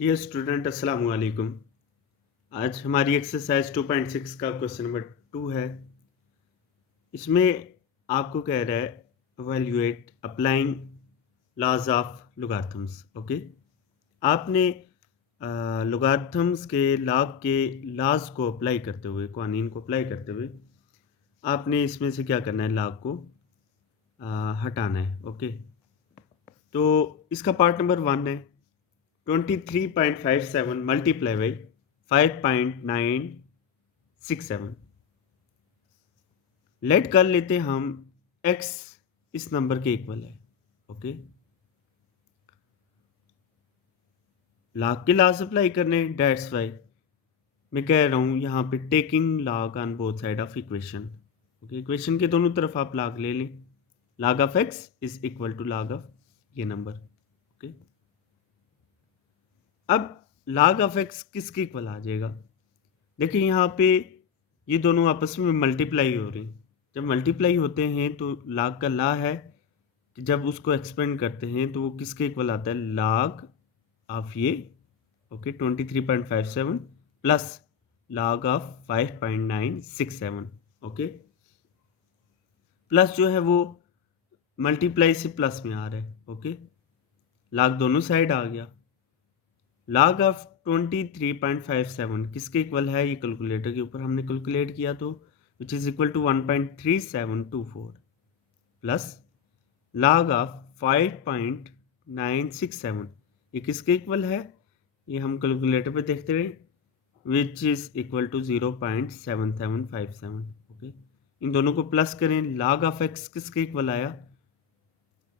Dear student अस्सलाम वालेकुम। आज हमारी एक्सरसाइज 2.6 का क्वेश्चन नंबर 2 है। इसमें आपको कह रहा है evaluate applying laws of logarithms. Okay, आपने लॉगरिथम्स के लॉग के लॉज को अप्लाई करते हुए, कानून को अप्लाई करते हुए आपने इसमें से क्या करना है, लॉग को हटाना है। ओके, तो इसका पार्ट नंबर 1 है 23.57 मल्टीप्लाई बाई 5.967। लेट कर लेते हम x इस नंबर के इक्वल है। ओके, लॉग के लॉज अप्लाई करने, डेट्स वाई मैं कह रहा हूँ यहाँ पे taking log on both side of equation. Okay, equation के दोनों तरफ आप लॉग ले लें। Log of x is equal to log of ये नंबर। ओके, अब log ऑफ x किसके इक्वल आ जाएगा? देखिए यहाँ पे ये दोनों आपस में मल्टीप्लाई हो रही। जब मल्टीप्लाई होते हैं तो log का ला है कि जब उसको एक्सपेंड करते हैं तो वो किसके इक्वल आता है? log ऑफ ये, okay, 23.57 plus log of 5.967। Okay, plus जो है वो मल्टीप्लाई से प्लस में आ रहा है। ओके, log दोनों साइड आ गया। log ऑफ 23.57 किसके इक्वल है? ये कैलकुलेटर के ऊपर हमने कैलकुलेट किया तो which is equal to 1.3724 plus log of 5.967 ये किसके इक्वल है? ये हम कैलकुलेटर पे देखते रहे, which is equal to 0.7757। Okay, इन दोनों को प्लस करें, log ऑफ x किसके इक्वल आया?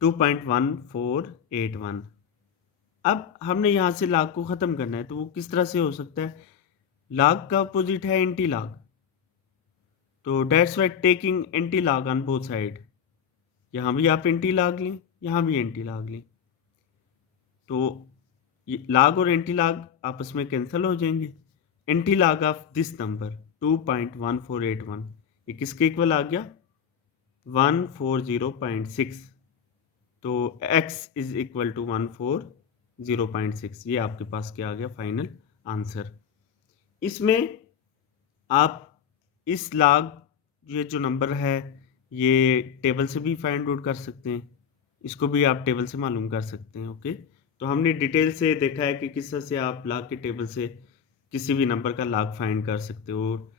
2.1481। अब हमने यहाँ से log को ख़त्म करना है तो वो किस तरह से हो सकता है? log का अपोजिट है एंटी log, तो that's why taking anti log on both side. यहाँ भी आप एंटी log लें, यहाँ भी एंटी log लें, तो ये log और एंटी log आपस में कैंसिल हो जाएंगे। Anti log of this number 2.1481 ये किसके इक्वल आ गया? 140.6। तो x इज इक्वल टू 140.6। ये आपके पास क्या आ गया? Final answer. इसमें आप इस log ये जो नंबर है ये टेबल से भी फाइंड आउट कर सकते हैं, इसको भी आप टेबल से मालूम कर सकते हैं। ओके, तो हमने डिटेल से देखा है कि किस तरह से आप log के टेबल से किसी भी नंबर का log फाइंड कर सकते हो।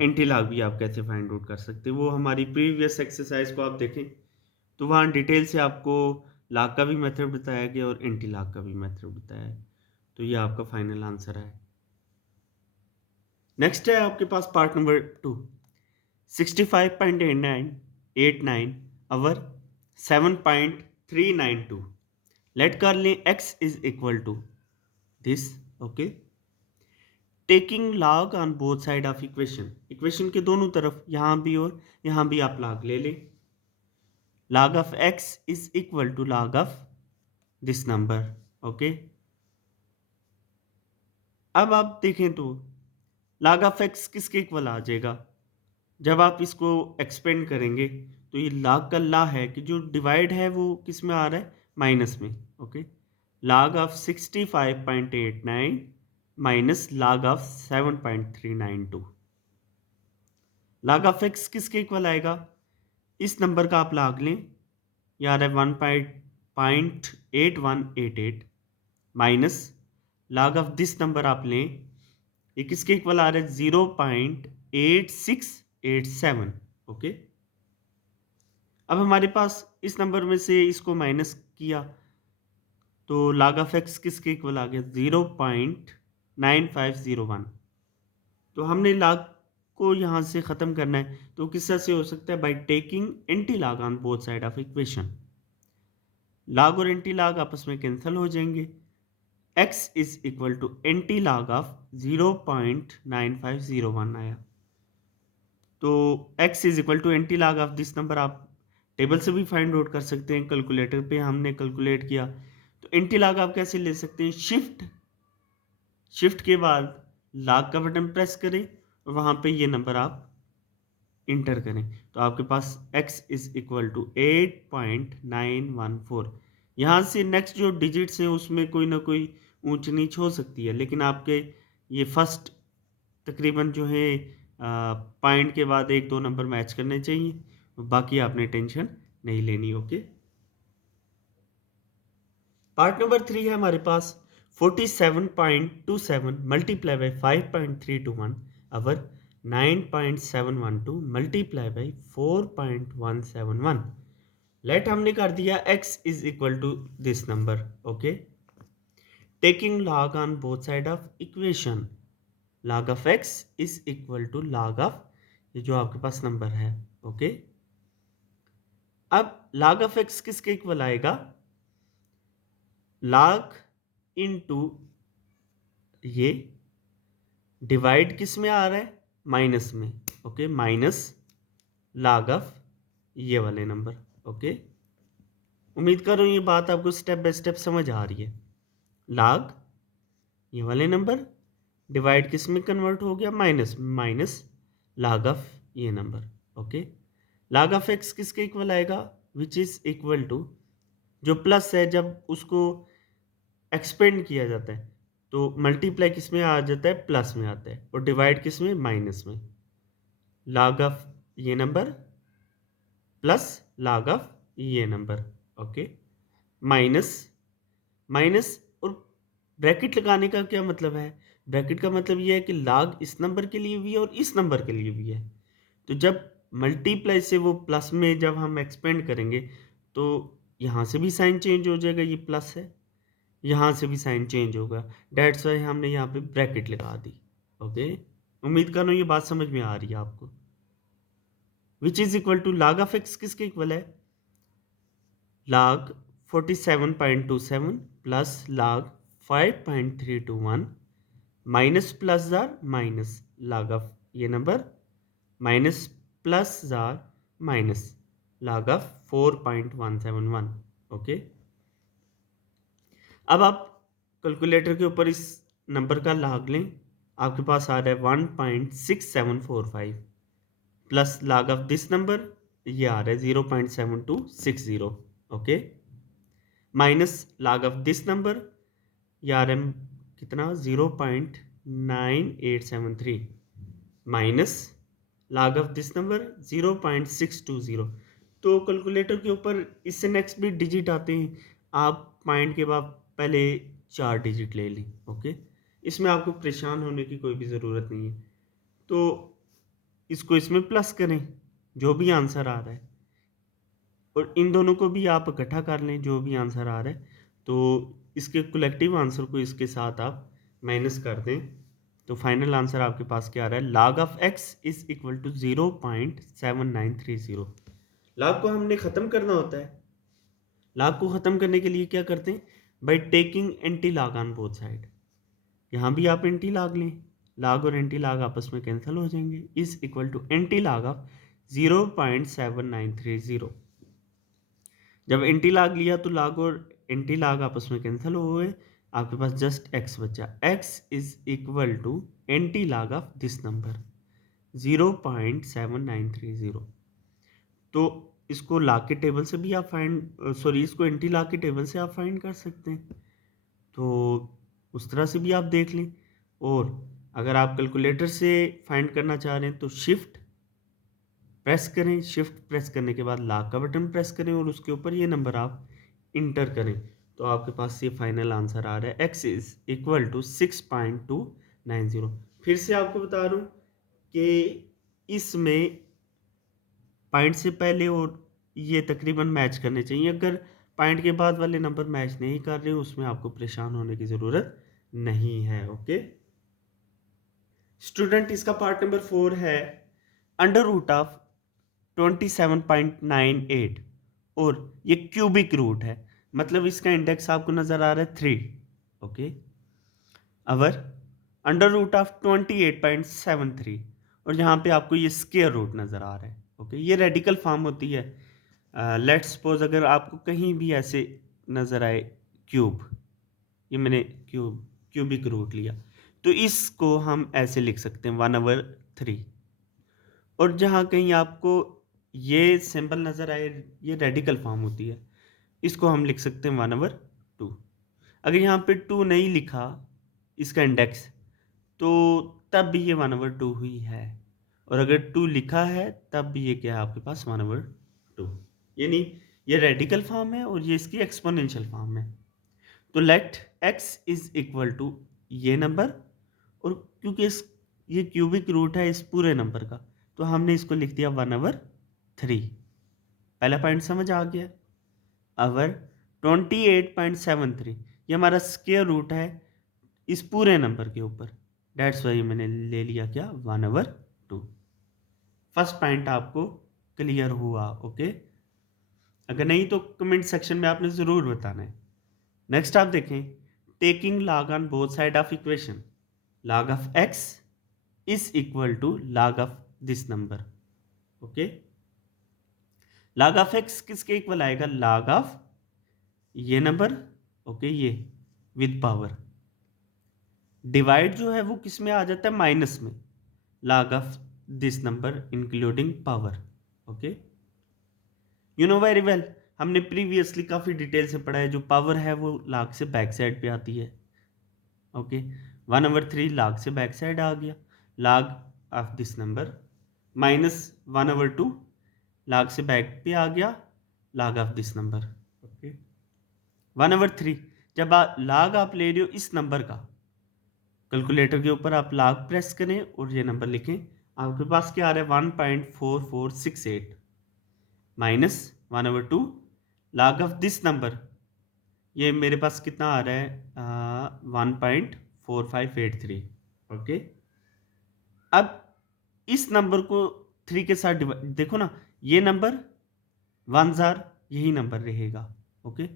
एंटी log भी आप कैसे फाइंड आउट कर सकते हो, वो हमारी प्रीवियस एक्सरसाइज को आप देखें तो वहाँ डिटेल से आपको log का भी मेथड बताया गया और एंटी log का भी मेथड बताया है। तो ये आपका फाइनल आंसर है। नेक्स्ट है आपके पास पार्ट नंबर 2 65.89 अवर 7.392। लेट कर लें x is equal to this. Okay, taking log on both side of equation, equation के दोनों तरफ यहाँ भी और यहाँ भी आप log ले लें। log of x is equal to log of this number. Okay, अब आप देखें तो log ऑफ x किसके इक्वल आ जाएगा? जब आप इसको एक्सपेंड करेंगे तो ये log का ला है कि जो डिवाइड है वो किस में आ रहा है? माइनस में। Okay, log of 65.89 minus log of 7.392। log of x किसके इक्वल आएगा? इस नंबर का आप log लें, ये आ रहा है 1.8188 minus log of this number आप लें, ये किसके इक्वल आ रहा है? 0.8687। ओके, अब हमारे पास इस नंबर में से इसको माइनस किया तो log ऑफ x किसके इक्वल आ गया? 0.9501। तो हमने log को यहाँ से ख़त्म करना है तो किस तरह से हो सकता है? By taking anti log on both side of equation. log और एंटी log आपस में कैंसिल हो जाएंगे। x is equal to anti log of 0.9501 आया। तो x is equal to anti log of this number आप टेबल से भी फाइंड आउट कर सकते हैं, कैलकुलेटर पे हमने कैलकुलेट किया। तो एंटी log आप कैसे ले सकते हैं? शिफ्ट के बाद log का बटन प्रेस करें और वहाँ पे ये नंबर आप इंटर करें तो आपके पास x इज इक्वल टू 8.914। यहाँ से नेक्स्ट जो डिजिट्स हैं उसमें कोई ना कोई ऊंच नीच हो सकती है, लेकिन आपके ये फर्स्ट तकरीबन जो है पॉइंट के बाद 1-2 नंबर मैच करने चाहिए, बाकी आपने टेंशन नहीं लेनी। ओके, पार्ट नंबर 3 है हमारे पास 47.27 multiply by 5.321 over 9.712 multiply by 4.171। Let हमने कर दिया x is equal to this number. Okay, taking log on both side of equation, log of x is equal to log of ये जो आपके पास number है। ओके, अब log of x किसके equal आएगा? log इनटू ये डिवाइड किस में आ रहा है? माइनस में। ओके, माइनस log ऑफ ये वाले नंबर। ओके, उम्मीद कर रहा हूँ ये बात आपको स्टेप बाय स्टेप समझ आ रही है। log ये वाले नंबर डिवाइड किस में कन्वर्ट हो गया? माइनस, माइनस log ऑफ ये number. Okay, log of x किसके इक्वल आएगा? विच इज इक्वल टू जो प्लस है जब उसको एक्सपेंड किया जाता है तो मल्टीप्लाई किस में आ जाता है? प्लस में आता है, और डिवाइड किस में? माइनस में। log ऑफ ये नंबर प्लस log ऑफ ये नंबर। ओके, माइनस माइनस, और ब्रैकेट लगाने का क्या मतलब है? ब्रैकेट का मतलब ये है कि log इस नंबर के लिए भी है और इस नंबर के लिए भी है। तो जब मल्टीप्लाई से वो प्लस में जब हम एक्सपेंड करेंगे तो यहाँ से भी साइन चेंज हो जाएगा, ये प्लस है, यहाँ से भी साइन चेंज होगा। डेट्स वाई हमने यहाँ पे ब्रैकेट लगा दी। ओके, उम्मीद कर रहा हूँ ये बात समझ में आ रही है आपको। Which is equal to log of x किसके इक्वल है? log 47.27 plus log 5.321 minus plus जार माइनस log ऑफ ये नंबर माइनस प्लस जार माइनस log ऑफ 4.171। ओके, अब आप कैलकुलेटर के ऊपर इस नंबर का log लें, आपके पास आ रहा है 1.6745 plus log of this number ये आ रहा है 0.7260। Okay, minus log of this number ये आ रहा है कितना? 0.9873 minus log of this number 0.620। तो कैलकुलेटर के ऊपर इससे नेक्स्ट भी डिजिट आते हैं, आप पॉइंट के बाद पहले 4 डिजिट ले लें। ओके, इसमें आपको परेशान होने की कोई भी ज़रूरत नहीं है। तो इसको इसमें प्लस करें जो भी आंसर आ रहा है, और इन दोनों को भी आप इकट्ठा कर लें जो भी आंसर आ रहा है, तो इसके कलेक्टिव आंसर को इसके साथ आप माइनस कर दें, तो फाइनल आंसर आपके पास क्या आ रहा है? log of x is equal to 0.7930। log को हमने ख़त्म करना होता है। log को ख़त्म करने के लिए क्या करते हैं? By taking anti log on both side. यहाँ भी आप एंटी log लें, log और एंटी log आपस में कैंसिल हो जाएंगे, is equal to anti log of 0.7930। जब एंटी log लिया तो log और एंटी log आपस में कैंसिल हो गए, आपके पास जस्ट x बचा। x is equal to anti log of this number 0.7930। तो इसको log के टेबल से भी आप इसको एंटी log के टेबल से आप फाइंड कर सकते हैं, तो उस तरह से भी आप देख लें। और अगर आप कैलकुलेटर से फाइंड करना चाह रहे हैं तो शिफ्ट प्रेस करें, शिफ्ट प्रेस करने के बाद log का बटन प्रेस करें और उसके ऊपर ये नंबर आप इंटर करें, तो आपके पास ये फाइनल आंसर आ रहा है x इज इक्वल टू 6.290। फिर से आपको बता रहा हूँ कि इसमें पॉइंट से पहले और ये तकरीबन मैच करने चाहिए। अगर पॉइंट के बाद वाले नंबर मैच नहीं कर रहे, उसमें आपको परेशान होने की ज़रूरत नहीं है। ओके स्टूडेंट, इसका पार्ट नंबर 4 है अंडर रूट ऑफ 27.98, और ये क्यूबिक रूट है, मतलब इसका इंडेक्स आपको नज़र आ रहा है 3। Okay, over under root of 28.73, और यहाँ पे आपको ये स्क्वायर रूट नज़र आ रहा है। ओके, ये रेडिकल फॉर्म होती है। लेट्स सपोज अगर आपको कहीं भी ऐसे नज़र आए क्यूब, ये मैंने क्यूबिक रूट लिया, तो इसको हम ऐसे लिख सकते हैं 1/3। और जहाँ कहीं आपको ये सिंबल नज़र आए, ये रेडिकल फॉर्म होती है, इसको हम लिख सकते हैं 1/2। अगर यहाँ पे 2 नहीं लिखा इसका इंडेक्स, तो तब भी ये 1/2 ही है, और अगर 2 लिखा है तब भी ये क्या है आपके पास 1/2, यानी ये रेडिकल फॉर्म है और ये इसकी एक्सपोनेंशियल फॉर्म है। तो let x is equal to ये नंबर, और क्योंकि इस ये क्यूबिक रूट है इस पूरे नंबर का, तो हमने इसको लिख दिया 1/3। पहला पॉइंट समझ आ गया। अवर 28.73 ये हमारा स्क्वायर रूट है इस पूरे नंबर के ऊपर, डेट्स वाई मैंने ले लिया क्या 1/2। फर्स्ट पॉइंट आपको क्लियर हुआ? ओके, अगर नहीं तो कमेंट सेक्शन में आपने ज़रूर बताना है। नेक्स्ट आप देखें, taking log on both side of equation, log of x is equal to log of this number. Okay, log of x किसके इक्वल आएगा? log ऑफ ये नंबर, ओके, ये विद पावर। डिवाइड जो है वो किस में आ जाता है? माइनस में, log of this number including power. Okay, you know very well, हमने प्रीवियसली काफ़ी डिटेल से पढ़ा है, जो पावर है वो log से बैक साइड पे आती है। ओके, 1/3 log से बैक साइड आ गया, log of this number minus 1/2 log से बैक पे आ गया, log of this number. Okay, 1/3 जब log आप ले रहे हो इस नंबर का, कैलकुलेटर के ऊपर आप log प्रेस करें और ये नंबर लिखें, आपके पास क्या आ रहा है? 1.4468 minus 1/2 log of this number, ये मेरे पास कितना आ रहा है? 1.4583। ओके, अब इस नंबर को 3 के साथ डिवाइड, देखो ना, ये नंबर 1000 यही नंबर रहेगा। ओके,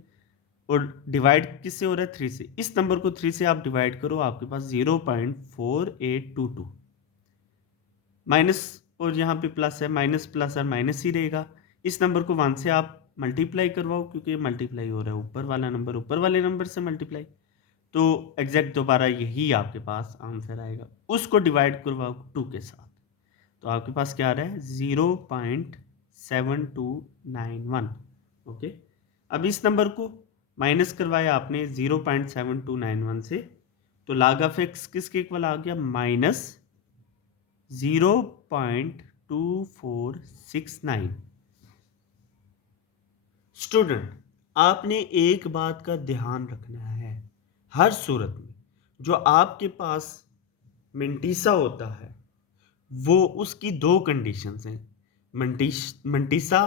और डिवाइड किससे हो रहा है? 3 से। इस नंबर को 3 से आप डिवाइड करो, आपके पास 0.4822 माइनस, और यहाँ पे प्लस है, माइनस प्लस और माइनस ही रहेगा। इस नंबर को 1 से आप मल्टीप्लाई करवाओ, क्योंकि मल्टीप्लाई हो रहा है, ऊपर वाला नंबर ऊपर वाले नंबर से मल्टीप्लाई, तो एग्जैक्ट दोबारा यही आपके पास आंसर आएगा। उसको डिवाइड करवाओ 2 के साथ, तो आपके पास क्या आ रहा है? 0.7291। ओके, अब इस नंबर को माइनस करवाया आपने 0.7291 से, तो log ऑफ x किसके इक्वल आ गया? माइनस 0.2469। स्टूडेंट, आपने एक बात का ध्यान रखना है, हर सूरत में जो आपके पास मिंटीसा होता है वो उसकी 2 कंडीशंस हैं। मिंटीसा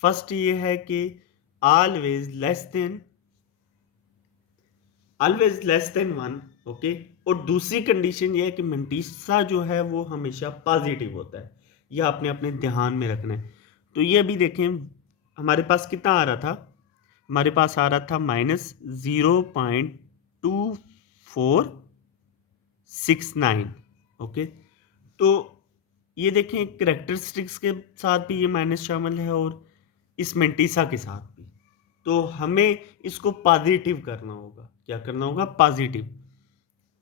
फर्स्ट ये है कि ऑलवेज लेस देन 1। ओके, और दूसरी कंडीशन ये है कि मिंटीसा जो है वो हमेशा पॉजिटिव होता है। ये आपने अपने ध्यान में रखना है। तो ये अभी देखें, हमारे पास कितना आ रहा था? हमारे पास आ रहा था माइनस 0.2469। ओके, तो ये देखें, करेक्टरिस्टिक्स के साथ भी ये माइनस शामिल है और इस मेंटीसा के साथ भी, तो हमें इसको पॉजिटिव करना होगा। क्या करना होगा? पॉजिटिव।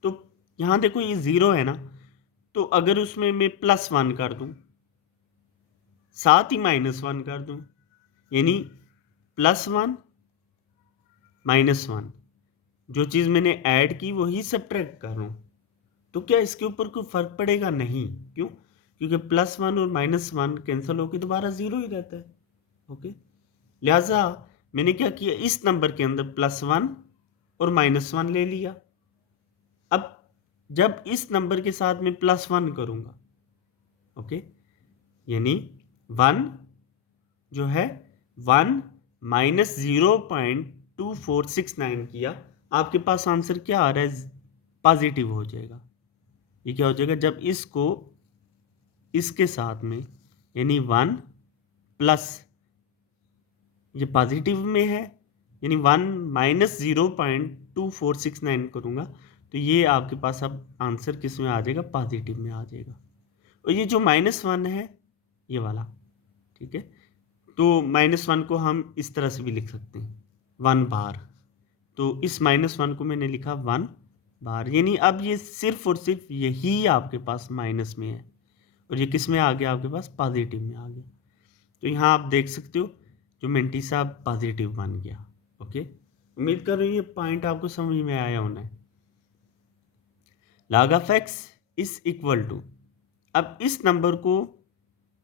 तो यहाँ देखो ये 0 है ना, तो अगर उसमें मैं +1 कर दूं, साथ ही -1 कर दूं, यानी +1 -1, जो चीज़ मैंने ऐड की वही सब्ट्रैक्ट कर रहा हूँ, तो क्या इसके ऊपर कोई फर्क पड़ेगा? नहीं। क्यों? क्योंकि +1 और -1 कैंसिल होकर दोबारा 0 ही रहता है। ओके, लिहाजा मैंने क्या किया, इस नंबर के अंदर +1 और -1 ले लिया। अब जब इस नंबर के साथ मैं +1 करूंगा, ओके, यानी 1 जो है 1 माइनस 0.2469 किया, आपके पास आंसर क्या आ रहा है? पॉजिटिव हो जाएगा। ये क्या हो जाएगा? जब इसको इसके साथ में, यानी 1 प्लस, ये पॉजिटिव में है, यानी 1 माइनस 0.2469 करूँगा, तो ये आपके पास अब आंसर किस में आ जाएगा? पॉजिटिव में आ जाएगा। और ये जो -1 है ये वाला, ठीक है, तो -1 को हम इस तरह से भी लिख सकते हैं, 1 बार। तो इस -1 को मैंने लिखा 1 बार, यानी अब ये सिर्फ और सिर्फ यही आपके पास माइनस में है, और ये किस में आ गया? आपके पास पॉजिटिव में आ गया। तो यहाँ आप देख सकते हो जो मेंटी साहब पॉजिटिव बन गया। ओके, उम्मीद कर रही हूँ ये पॉइंट आपको समझ में आया होना है। log of x is equal to, अब इस नंबर को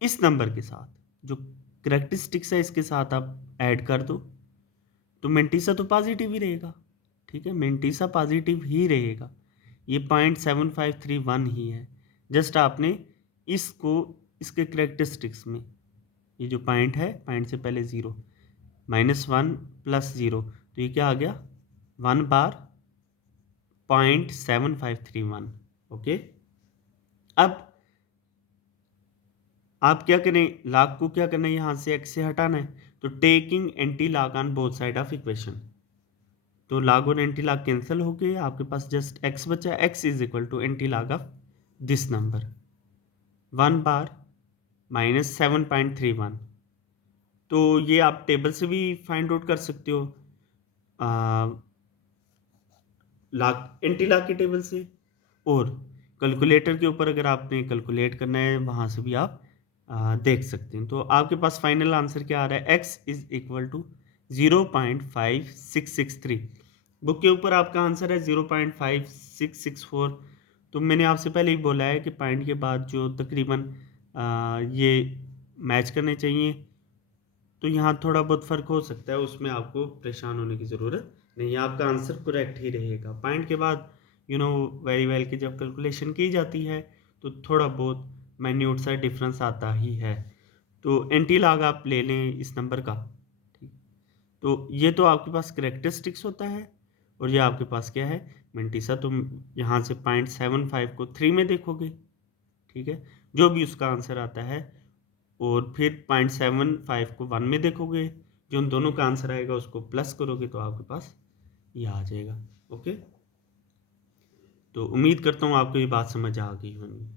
इस नंबर के साथ जो करेक्टरिस्टिक्स है इसके साथ आप ऐड कर दो, तो मेंटीसा तो पॉजिटिव ही रहेगा। ठीक है, मेंटीसा पॉजिटिव ही रहेगा। ये 0.7531 ही है। जस्ट आपने इसको इसके करेक्टरिस्टिक्स में, ये जो पॉइंट है, पॉइंट से पहले 0 -1 + 0, तो ये क्या आ गया 1/0.7531। ओके, अब आप क्या करें, log को क्या करना है, यहाँ से x से हटाना है, तो taking anti log on both side of equation, तो log और एंटी log कैंसिल हो गए, आपके पास जस्ट x बचा। x is equal to anti log of this number 1/-7.31। तो ये आप टेबल से भी फाइंड आउट कर सकते हो, log एंटी log के टेबल से, और कैलकुलेटर के ऊपर अगर आपने कैलकुलेट करना है वहाँ से भी आप देख सकते हैं। तो आपके पास फाइनल आंसर क्या आ रहा है, x is equal to 0.5663। Book के ऊपर आपका आंसर है 0.5664। तो मैंने आपसे पहले ही बोला है कि पॉइंट के बाद जो तकरीबन ये मैच करने चाहिए, तो यहाँ थोड़ा बहुत फ़र्क हो सकता है, उसमें आपको परेशान होने की ज़रूरत नहीं है, आपका आंसर करेक्ट ही रहेगा। पॉइंट के बाद वेरी वेल कि जब कैलकुलेशन की जाती है तो थोड़ा बहुत माइन्यूट सा डिफरेंस आता ही है। तो एंटी लॉग आप ले लें इस नंबर का, ठीक। तो ये तो आपके पास करेक्टरिस्टिक्स होता है, और ये आपके पास क्या है, मेंटीसा। तुम यहाँ से 0.75 को 3 में देखोगे, ठीक है, जो भी उसका आंसर आता है, और फिर 0.75 को 1 में देखोगे, जो उन दोनों का आंसर आएगा उसको प्लस करोगे तो आपके पास ये आ जाएगा। ओके, तो उम्मीद करता हूँ आपको ये बात समझ आ गई होगी।